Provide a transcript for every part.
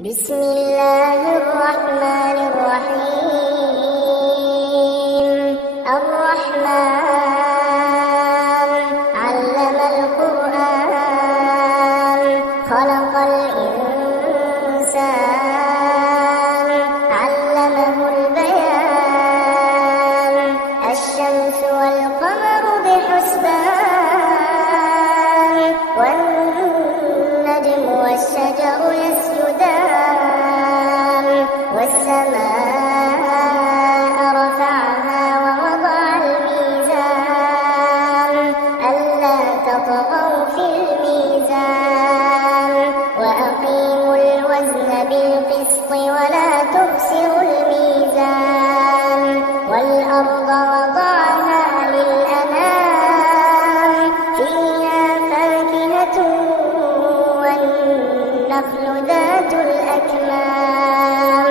بسم الله الرحمن الرحيم. الرحمن علم القرآن خلق الإنسان علمه البيان الشمس والقمر بحسبان والنجم والشجر يسجدان والسماء رفعها ووضع الميزان ألا تطغوا في الميزان وأقيموا الوزن بالقسط ولا تخسروا الميزان والأرض وضعها للأنام فيها فاكهة والنخل ذات الأكمام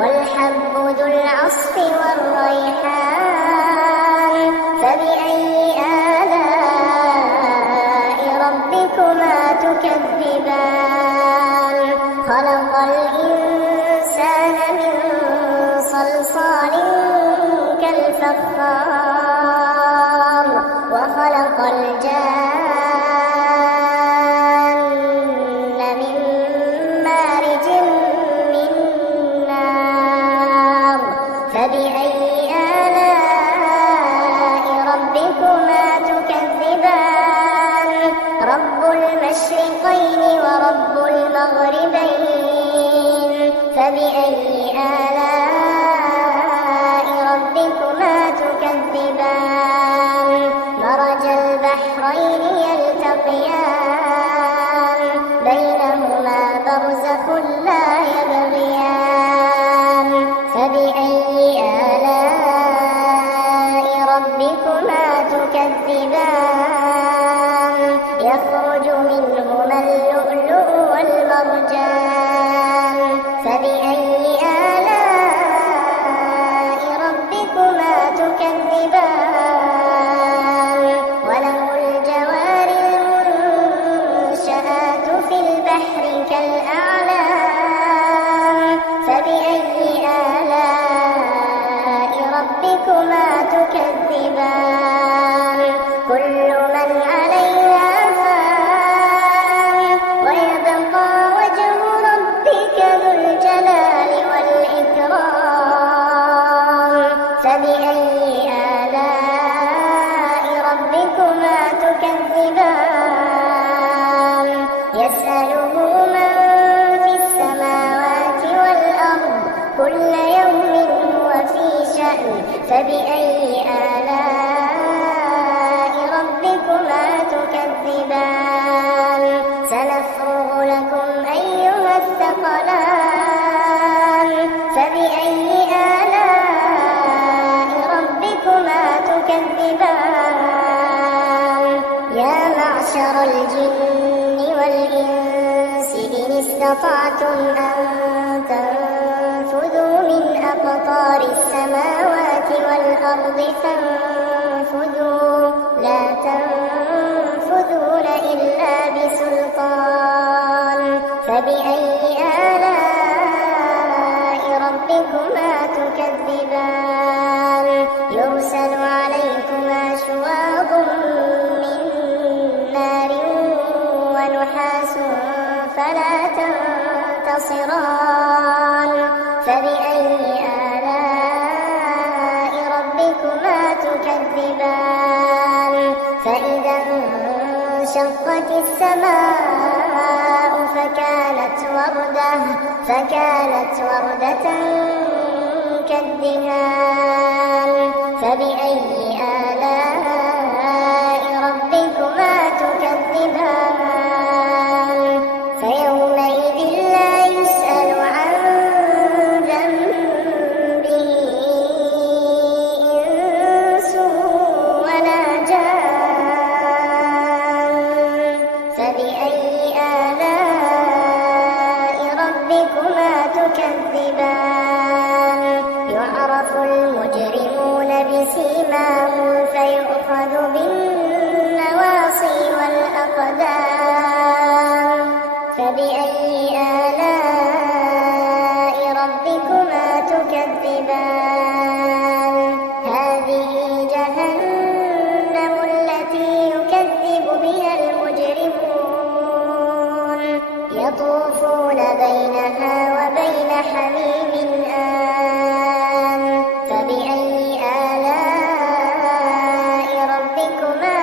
والحب ذو العصف والريحان فبأي آلاء ربكما تكذبان خلق الإنسان من صلصال كالفخار وخلق الجان من مارج من نار فبأي آلاء ربكما تكذبان رب المشرقين ورب المغربين فبأي آلاء ربكما تكذبان مرج البحرين يلتقيان بينهما برزخ لا يبغيان فبأي آلاء ربكما تكذبان يخرج منهما اللؤلؤ والمرجان فبأي آلاء ربكما تكذبان وله الجوار المنشآت في البحر كالأعلام فبأي آلاء ربكما تكذبان كل من عليها فان ويبقى وجه ربك ذو الجلال والإكرام فبأي آلاء ربكما تكذبان يسأله من في السماوات والأرض كل يوم هو في شأن فبأي آلاء ربكما تكذبان سنفرغ لكم أيها الثقلان فبأي آلاء ربكما تكذبان يا معشر الجن والإنس إن استطعتم أن تنفذوا من أقطار السماوات والأرض فانفذوا لا تنفذون إلا بسلطان فبأي آلاء ربكما تكذبان يرسل عليكما شواظ من نار ونحاس فلا تنتصران فبأي آلاء ربكما تكذبان فإذا انشقت السماء فكانت وردة كالدهان فبأي آلاء ربكما تكذبان فيومئذ لا يسأل عن ذنبه إنس ولا جان فبأي آلاء ربكما تكذبان يعرف المجرمون بسيماهم فيؤخذ بالنواصي والأقدام فبأي آلاء حميم آن فبأي آلاء ربكما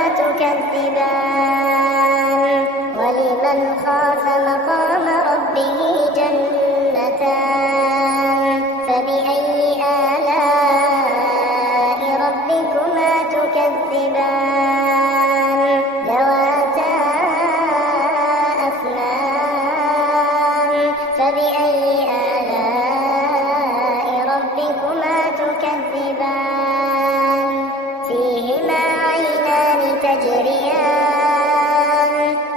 تكذبان ولمن خاف مقام ربه جنتان فبأي آلاء ربكما تكذبان ذواتا أفنان فبأي آلاء ربكما تكذبان فيهما عينان تجريان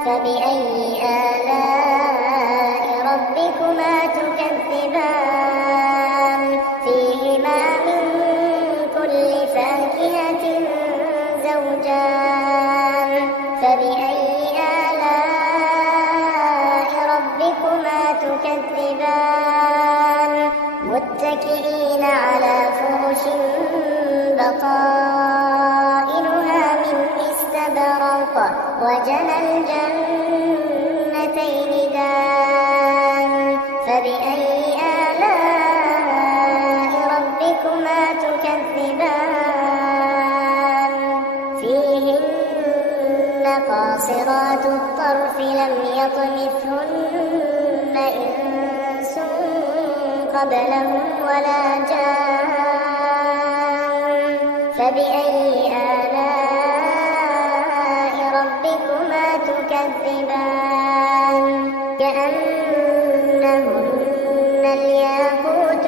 فبأي آلاء ربكما تكذبان فيهما من كل فاكهة زوجان فبأي آلاء ربكما تكذبان متكئين على فرش بطائنها من استبرق وجنى الجنتين دان فبأي آلاء ربكما تكذبان فيهن قاصرات الطرف لم يطمثهن إنس قبلهم ولا جان فبأي آلاء ربكما تكذبان كأنهن الياقوت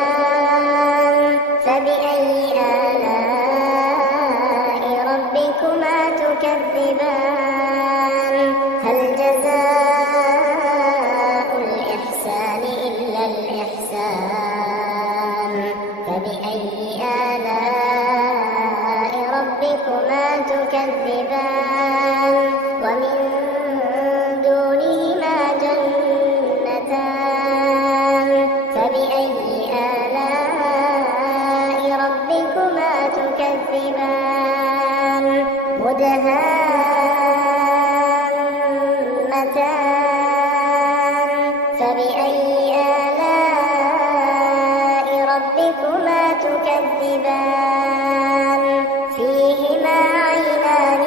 والمرجان فبأي آلاء ربكما تكذبان هل جزاء الإحسان إلا الإحسان فبأي آلاء ربكما تكذبان ومن دونهما جنتان فبأي آلاء ربكما تكذبان مدهامتان فبأي آلاء ربكما تكذبان فيهما عينان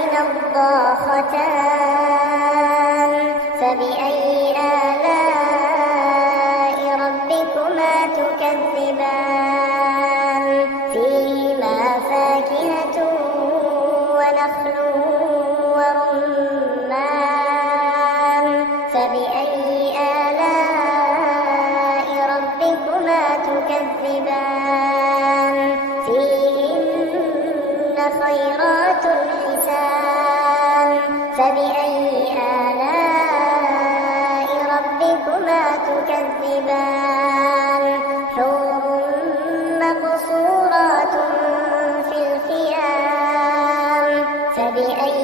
نضاختان فبأي آلاء ربكما تكذبان فيهما فاكهة ونخل ورمان فبأي آلاء ربكما تكذبان فيهن خيرات حسان فبأي آلاء ربكما تكذبان حور مقصورات في الخيام فبأي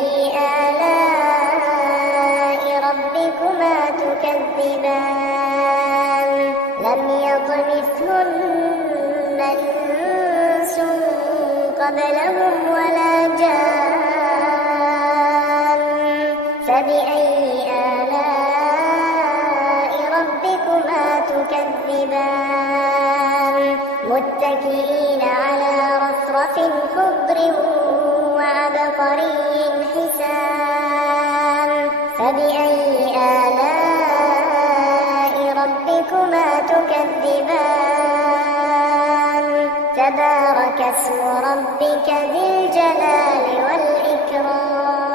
آلاء ربكما تكذبان لم يطمثهن إنس قبلهم ولا جان فبأي آلاء ربكما تكذبان متكئين على رفرف خضر وعبقري حسان فبأي آلاء ربكما تكذبان تبارك اسم ربك ذي الجلال والإكرام